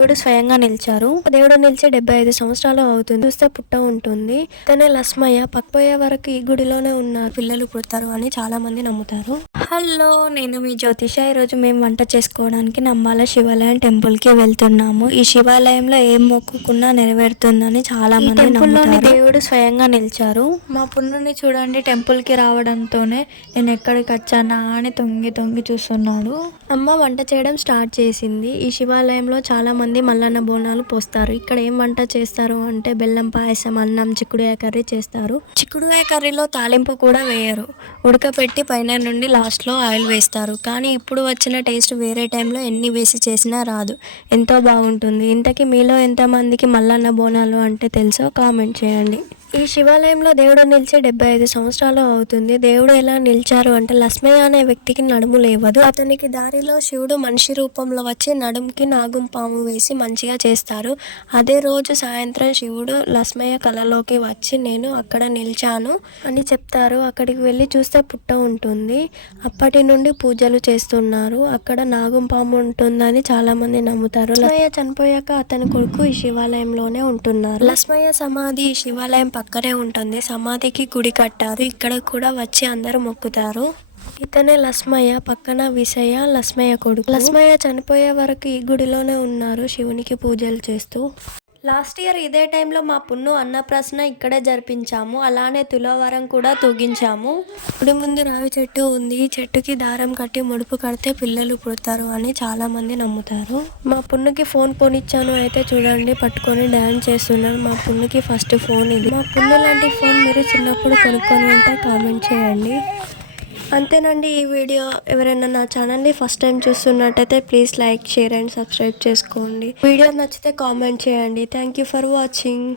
దేవుడు స్వయంగా నిలిచారు. దేవుడు నిలిచి 75 సంవత్సరాలు అవుతుంది. చూస్తే పుట్ట ఉంటుంది. తనే లస్మయ్య పక్కపోయే వరకు ఈ గుడిలోనే ఉన్నారు. పిల్లలు పుడతారు అని చాలా మంది నమ్ముతారు. హలో, నేను మీ జ్యోతిష. ఈరోజు మేము వంట చేసుకోవడానికి నంబాల శివాలయం టెంపుల్ కి వెళ్తున్నాము. ఈ శివాలయంలో ఏం మొక్కుకున్నా నెరవేరుతుందని చాలా మంది నమ్ముతారు. దేవుడు స్వయంగా నిలిచారు. మా పున్నుని చూడండి, టెంపుల్ కి రావడంతోనే నేను ఎక్కడికి వచ్చానా అని తొంగి తొంగి చూస్తున్నాడు. అమ్మ వంట చేయడం స్టార్ట్ చేసింది. ఈ శివాలయంలో చాలా మంది మల్లన్న బోనాలు పోస్తారు. ఇక్కడ ఏం వంట చేస్తారు అంటే బెల్లం పాయసం, అన్నం, చిక్కుడుకాయ కర్రీ చేస్తారు. చిక్కుడుకాయ కర్రీలో తాలింపు కూడా వేయరు. ఉడకపెట్టి పైన నుండి లాస్ట్ లో ఆయిల్ వేస్తారు. కానీ ఇప్పుడు వచ్చిన టేస్ట్ వేరే టైంలో ఎన్ని వేసి చేసినా రాదు. ఎంతో బాగుంటుంది. ఇంతకీ మీలో ఎంతమందికి మల్లన్న బోనాలు అంటే తెలుసో కామెంట్ చేయండి. ఈ శివాలయంలో దేవుడు నిలిచి 75 సంవత్సరాలు అవుతుంది. దేవుడు ఎలా నిలిచారు అంటే లస్మయ్య అనే వ్యక్తికి నడుము లేవదు. అతనికి దారిలో శివుడు మనిషి రూపంలో వచ్చి నడుముకి నాగం పాము వేసి మంచిగా చేస్తారు. అదే రోజు సాయంత్రం శివుడు లస్మయ్య కళలోకి వచ్చి నేను అక్కడ నిలిచాను అని చెప్తారు. అక్కడికి వెళ్ళి చూస్తే పుట్ట ఉంటుంది. అప్పటి నుండి పూజలు చేస్తున్నారు. అక్కడ నాగం పాము ఉంటుందని చాలా మంది నమ్ముతారు. లస్మయ్య చనిపోయాక అతని కొడుకు ఈ శివాలయంలోనే ఉంటున్నారు. లస్మయ్య సమాధి ఈ శివాలయం పక్కనే ఉంటుంది. సమాధికి గుడి కట్టారు. ఇక్కడ కూడా వచ్చి అందరూ మొక్కుతారు. ఇతనే లస్మయ్య, పక్కన విషయ లస్మయ్య కొడుకు. లస్మయ్య చనిపోయే వరకు ఈ గుడిలోనే ఉన్నారు, శివునికి పూజలు చేస్తూ. లాస్ట్ ఇయర్ ఇదే టైంలో మా పున్ను అన్నప్రాసన ఇక్కడే జరిపించాము. అలానే తులావారం కూడా తూగించాము. గుడి ముందు రావి చెట్టు ఉంది. ఈ చెట్టుకి దారం కట్టి ముడుపు కడితే పిల్లలు పుడతారు అని చాలా మంది నమ్ముతారు. మా పున్నుకి ఫోన్ కొనిచ్చాను. అయితే చూడండి, పట్టుకొని డాన్స్ చేస్తున్నారు. మా పున్నుకి ఫస్ట్ ఫోన్ ఇది. మా పున్ను లాంటి ఫోన్ మీరు చిన్నప్పుడు కొనుక్కొని ఉంటే కామెంట్ చేయండి. అంతేనండి ఈ వీడియో. ఎవరైనా నా ఛానల్ని ఫస్ట్ టైం చూస్తున్నట్టయితే please like, share and subscribe చేసుకోండి. వీడియో నచ్చితే కామెంట్ చేయండి. Thank you for watching.